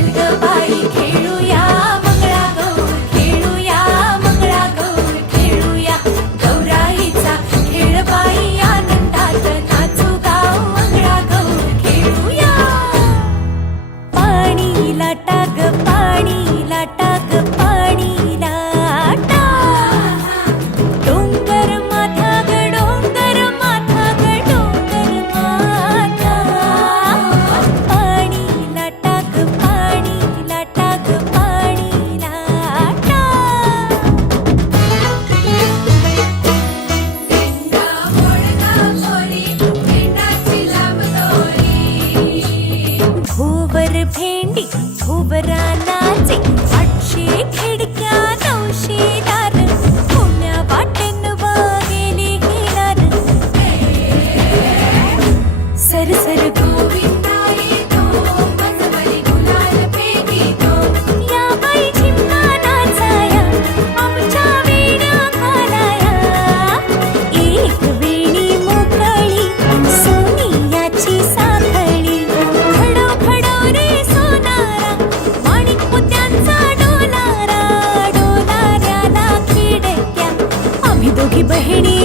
चल ग बाई खेळूया मंगळागौर, खेळूया मंगळागौर, खेळूया गौराईचा खेळ बाई, आनंदात नाचू गाव मंगळागौर खेळूया. पाणी लाटा ग पाणी लाटा ग पाणी लाटा, डोंगर माथा ग डोंगर माथा ग डोंगर माथा. पाणी लाटा ग पाणी लाटा ग पाणी लाटा. भोवर भेंडी भोवरा नाचे, 800 खिडक्या 900 दार, पुण्या वाटेन वागेली हिलार. सर सर गोविंदा येतो, मजबरी गुलाल पेटीतो, या बाई झिम्मा नाचाया, आमच्या वेण्या घालाया. एक वेणी मोकळी सोनियाची साखळी, खडो खडो रे सोनारा, माणिक मोत्यांचा डोलारा, डोलाऱ्याला खिडक्या, आम्ही दोघी बहिणी